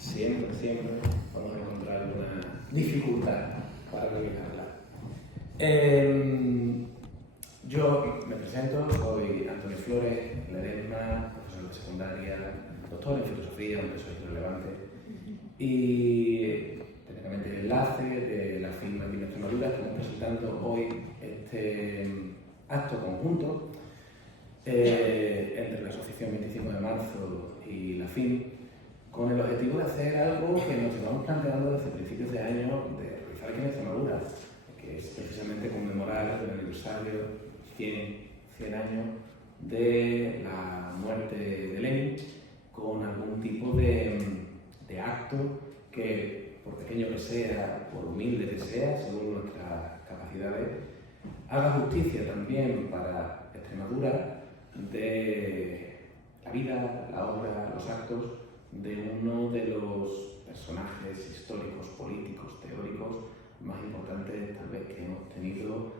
siempre vamos a encontrar alguna dificultad para realizarla. Yo me presento, soy Antonio Flores Ledesma, profesor de secundaria, doctor en filosofía, un personaje relevante, y técnicamente el enlace de la firma de Extremadura. Estamos presentando hoy este acto conjunto entre la Asociación 25 de Marzo y la FIM, con el objetivo de hacer algo que nos llevamos planteando desde principios de año de realizar aquí en Extremadura, que es precisamente conmemorar el aniversario 100 años de la muerte de Lenin, con algún tipo de acto que, por pequeño que sea, por humilde que sea, según nuestras capacidades, haga justicia también para Extremadura de la vida, la obra, los actos de uno de los personajes históricos, políticos, teóricos más importantes tal vez que hemos tenido,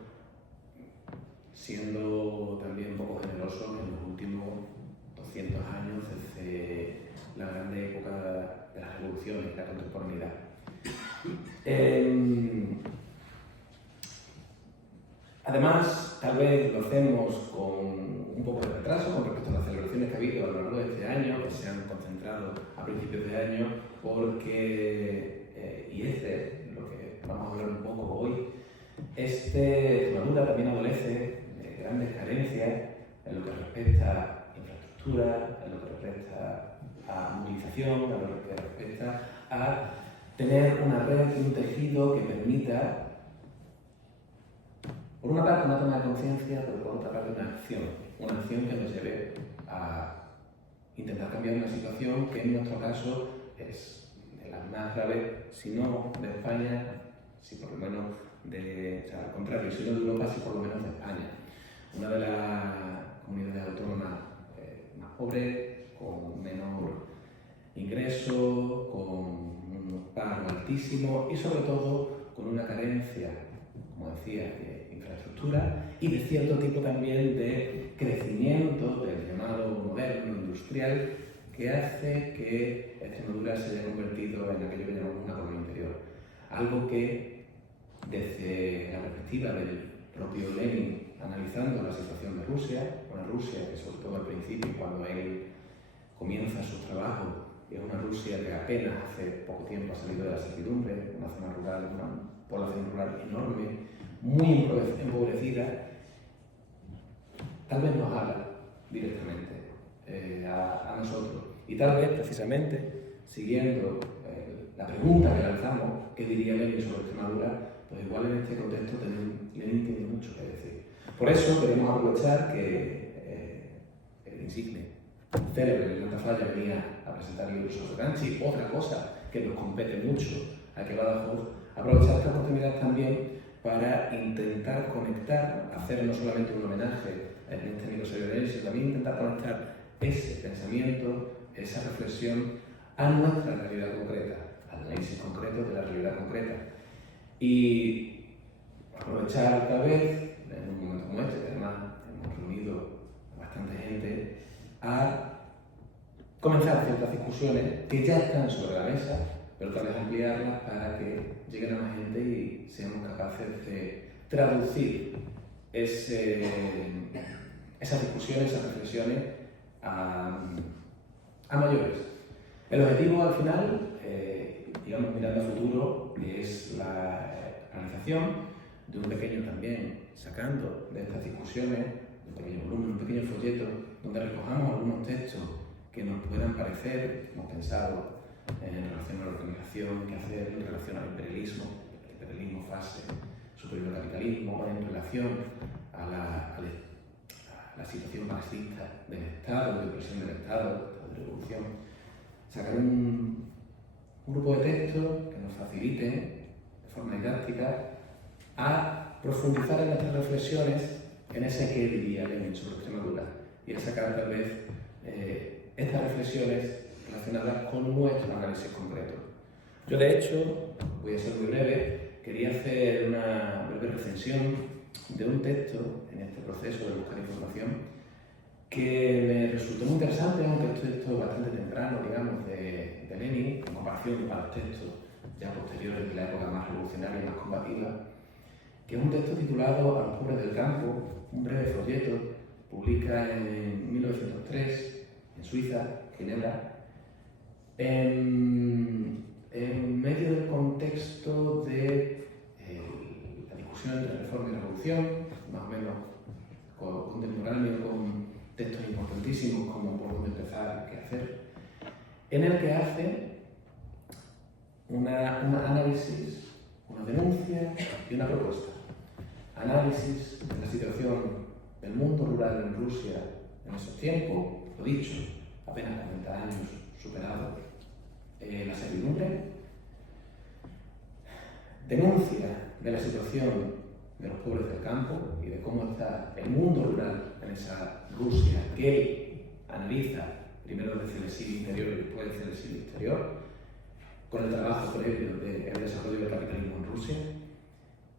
siendo también un poco generosos en los últimos 200 años desde la grande época de las revoluciones, la contemporaneidad. Además, tal vez lo hacemos con un poco de retraso con respecto a las celebraciones que ha habido a lo largo de este año, que se han concentrado a principios de año, porque, y este es lo que vamos a hablar un poco hoy, Extremadura también adolece de grandes carencias en lo que respecta a infraestructura, en lo que respecta a movilización, en lo que respecta a tener una red y un tejido que permita, por una parte, una toma de conciencia, pero por otra parte, una acción que nos lleve a intentar cambiar una situación que en nuestro caso es de las más graves, si no de España, si por lo menos al contrario, si no de Europa, si por lo menos de España. Una de las comunidades autónomas más pobres, con menor ingreso, con un paro altísimo y sobre todo con una carencia, como decía, de infraestructura y de cierto tipo también de crecimiento del llamado moderno industrial, que hace que Extremadura se haya convertido en aquello que llamamos una colonia interior. Algo que, desde la perspectiva del propio Lenin, analizando la situación de Rusia, una Rusia que sobre todo al principio, cuando él comienza su trabajo, es una Rusia que apenas hace poco tiempo ha salido de la servidumbre, una zona rural, una población rural enorme, muy empobrecida, tal vez nos habla directamente a nosotros. Y tal vez, precisamente, siguiendo la pregunta que lanzamos, ¿qué diría Lenin sobre Extremadura? Pues igual en este contexto Lenin tiene mucho que decir. Por eso queremos aprovechar que el insigne, el célebre Lenin Tafalla venía a presentar el libro sobre Gramsci, otra cosa que nos compete mucho a que Badajoz, aprovechar esta oportunidad también para intentar conectar, hacer no solamente un homenaje en este aniversario de Lenin, sino también intentar conectar ese pensamiento, esa reflexión a nuestra realidad concreta, al análisis concreto de la realidad concreta. Y aprovechar tal vez, en un momento como este, que además hemos reunido a bastante gente, a comenzar ciertas discusiones que ya están sobre la mesa, pero tal vez ampliarlas para que lleguen a más gente y seamos capaces de traducir esas discusiones, esas reflexiones a mayores. El objetivo al final, digamos mirando al futuro, es la realización de un pequeño también, sacando de estas discusiones, un pequeño volumen, un pequeño folleto, donde recojamos algunos textos que nos puedan parecer, hemos pensado en relación a la organización, qué hacer en relación al imperialismo fase superior al capitalismo, en relación a la situación marxista del Estado, de opresión del Estado, de revolución. Sacar un grupo de textos que nos faciliten de forma didáctica a profundizar en nuestras reflexiones en ese qué diría Lenin sobre Extremadura y a sacar tal vez estas reflexiones relacionadas con nuestro análisis concreto. Yo de hecho, voy a ser muy breve, quería hacer una breve recensión de un texto en este proceso de buscar información que me resultó muy interesante, un texto bastante temprano, digamos, de Lenin, en comparación comparación a los textos ya posteriores de la época más revolucionaria y más combativa, que es un texto titulado A los pobres del campo, un breve folleto, publica en 1903 en Suiza, Ginebra, en medio del contexto de la discusión entre reforma y revolución, más o menos contemporáneo con textos importantísimos como Por dónde empezar, qué hacer, en el que hace un análisis, una denuncia y una propuesta. Análisis de la situación del mundo rural en Rusia en esos tiempos, lo dicho, apenas 40 años superado la servidumbre. Denuncia de la situación de los pobres del campo y de cómo está el mundo rural en esa Rusia que él analiza primero desde el siglo interior y después desde el siglo exterior, con el trabajo previo del desarrollo del capitalismo en Rusia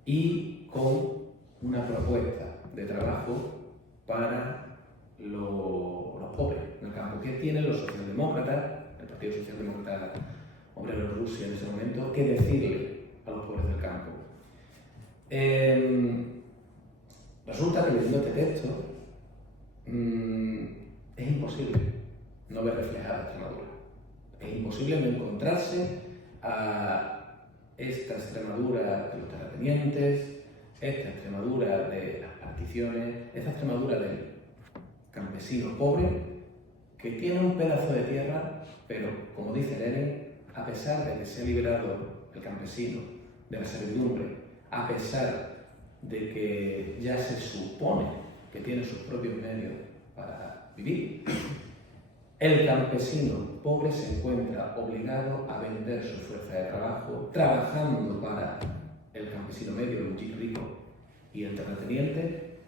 y con una propuesta de trabajo para los pobres en el campo. ¿Qué tienen los socialdemócratas, el Partido Socialdemócrata Obrero de Rusia en ese momento, que decirle a los pobres del campo? Resulta que leyendo este texto es imposible no ver reflejada Extremadura. Es imposible no encontrarse a esta Extremadura de los terratenientes, esta Extremadura de las particiones, esta Extremadura del campesino pobre que tiene un pedazo de tierra, pero como dice Lenin, a pesar de que se ha liberado el campesino de la servidumbre, a pesar de que ya se supone que tiene sus propios medios para vivir, el campesino pobre se encuentra obligado a vender su fuerza de trabajo, trabajando para el campesino medio, el chico rico y el terrateniente,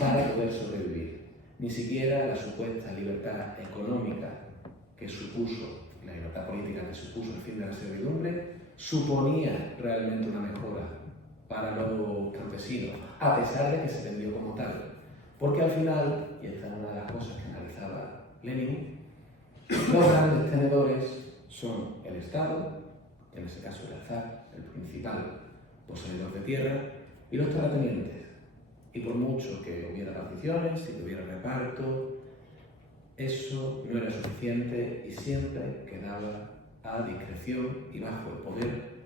para poder sobrevivir. Ni siquiera la supuesta libertad económica que supuso, la libertad política que supuso el fin de la servidumbre, suponía realmente una mejora para los campesinos, a pesar de que se vendió como tal. Porque al final, y esta es una de las cosas que analizaba Lenin, los grandes tenedores son el Estado, en ese caso el zar, el principal poseedor de tierra, y los terratenientes. Y por mucho que hubiera particiones, si hubiera reparto, eso no era suficiente y siempre quedaba a discreción y bajo el poder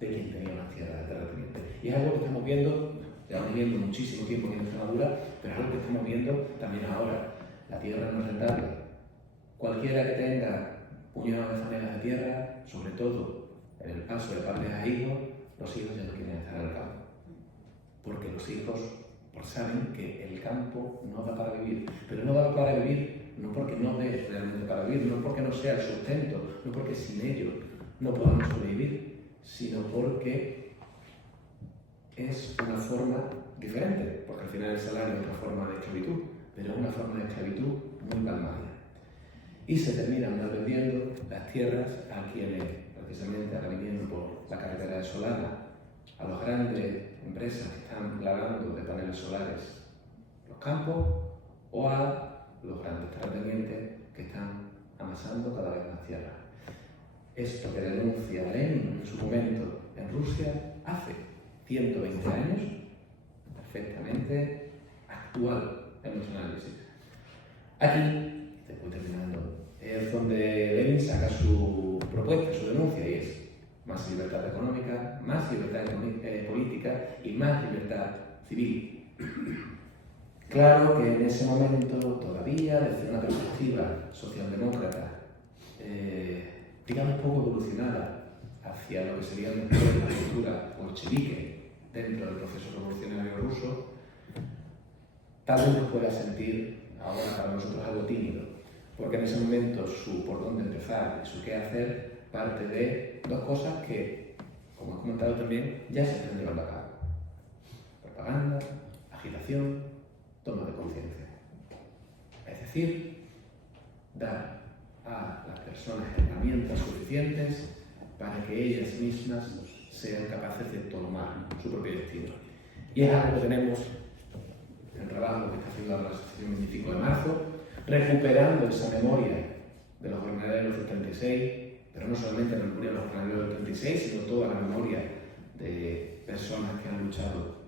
de quien tenía una tierra de terrateniente. Y es algo que estamos viendo, llevamos viendo muchísimo tiempo aquí en Extremadura, pero es algo que estamos viendo también ahora. La tierra no es rentable. Cualquiera que tenga puñados de fanegas de tierra, sobre todo en el paso de padres a hijos, los hijos ya no quieren estar en el campo. Porque los hijos saben que el campo no da para vivir. Pero no da para vivir no porque no dé realmente para vivir, no porque no sea el sustento, no porque sin ello no podamos sobrevivir, sino porque es una forma diferente, porque al final el salario es una forma de esclavitud, pero es una forma de esclavitud muy palmaria. Y se terminan mal vendiendo las tierras a quienes, precisamente ahora viniendo por la carretera de Solana, a las grandes empresas que están plagando de paneles solares los campos, o a los grandes terratenientes que están amasando cada vez más tierra. Esto que denuncia Lenin en su momento en Rusia hace 120 años, perfectamente actual en nuestro análisis. Aquí, después terminando, es donde Lenin saca su propuesta, su denuncia, y es más libertad económica, más libertad política y más libertad civil. Claro que en ese momento todavía, desde una perspectiva socialdemócrata, digamos poco evolucionada hacia lo que sería la cultura bolchevique dentro del proceso revolucionario ruso, tal vez nos pueda sentir ahora para nosotros algo tímido, porque en ese momento su por dónde empezar y su qué hacer parte de dos cosas que, como he comentado también, ya se están llevando a cabo: propaganda, agitación, toma de conciencia. Es decir, dar a las personas herramientas suficientes para que ellas mismas sean capaces de tomar su propio destino. Y es algo que tenemos en el trabajo que está haciendo la Asociación 25 de marzo, recuperando esa memoria de los jornaleros del 36, pero no solamente la memoria de los canaleros del 36, sino toda la memoria de personas que han luchado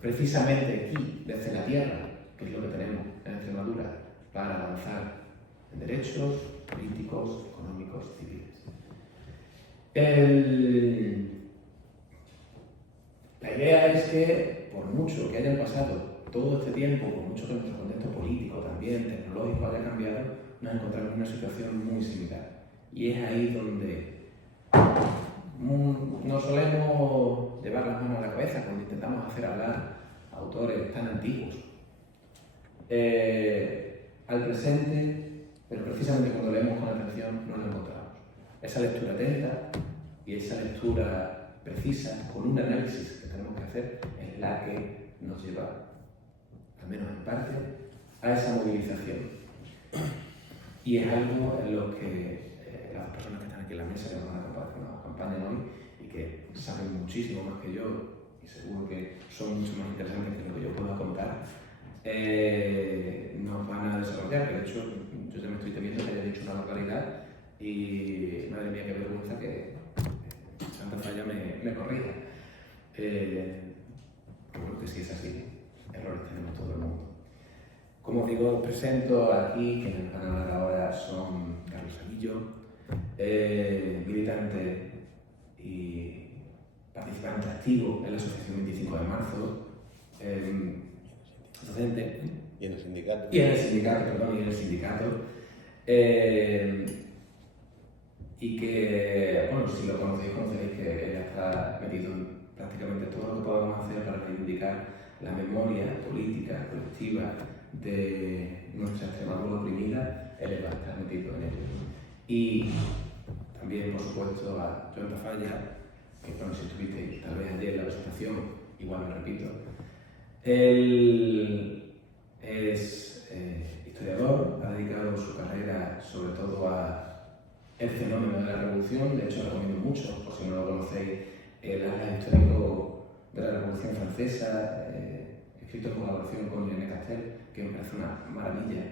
precisamente aquí, desde la tierra, que es lo que tenemos en Extremadura, para avanzar en derechos políticos, económicos, civiles. La idea es que, por mucho que hayan pasado todo este tiempo, por mucho que nuestro contexto político también, tecnológico, haya cambiado, nos encontramos en una situación muy similar. Y es ahí donde no solemos llevar las manos a la cabeza cuando intentamos hacer hablar a autores tan antiguos al presente, pero precisamente cuando leemos con atención no lo encontramos. Esa lectura atenta y esa lectura precisa, con un análisis que tenemos que hacer, es la que nos lleva, al menos en parte, a esa movilización. Y es algo en lo que las personas que están aquí en la mesa, que nos acompañan hoy y que saben muchísimo más que yo, y seguro que son mucho más interesantes que lo que yo pueda contar, nos van a desarrollar. Que de hecho, yo ya me estoy temiendo que haya dicho una barbaridad y, madre mía, qué vergüenza que Santa Falla me corrija. Creo que sí es así, errores tenemos todo el mundo. Como os digo, os presento aquí, quienes van a hablar ahora son Carlos Aguillo, militante y participante activo en la Asociación 25 de Marzo, docente. Y en el sindicato. Y en el sindicato. Y que, bueno, si lo conocéis, conoceréis que ella está metido en prácticamente todo lo que podamos hacer para reivindicar la memoria política, colectiva de nuestra Extremadura oprimida. Él va a estar metido en ello. Y también, por supuesto, a Joan Tafalla, que bueno, si estuvisteis tal vez ayer en la presentación, igual me repito. Él es historiador, ha dedicado su carrera sobre todo a el fenómeno de la Revolución. De hecho, recomiendo mucho, por si no lo conocéis, el atlas histórico de la Revolución Francesa, escrito en colaboración con Irene Castel, que me parece una maravilla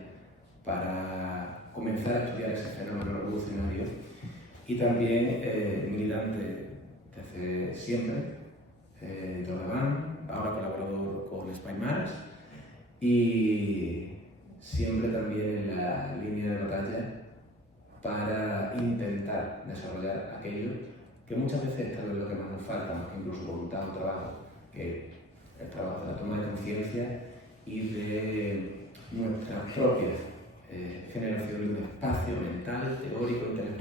para comenzar a estudiar ese fenómeno revolucionario. Y también militante desde siempre, de Olaván, ahora colaborador con Spymax, y siempre también en la línea de batalla para intentar desarrollar aquello que muchas veces tal vez lo que más nos falta, más que incluso voluntad o trabajo, que el trabajo de la toma de conciencia y de nuestra propia generación de un espacio mental, teórico, intelectual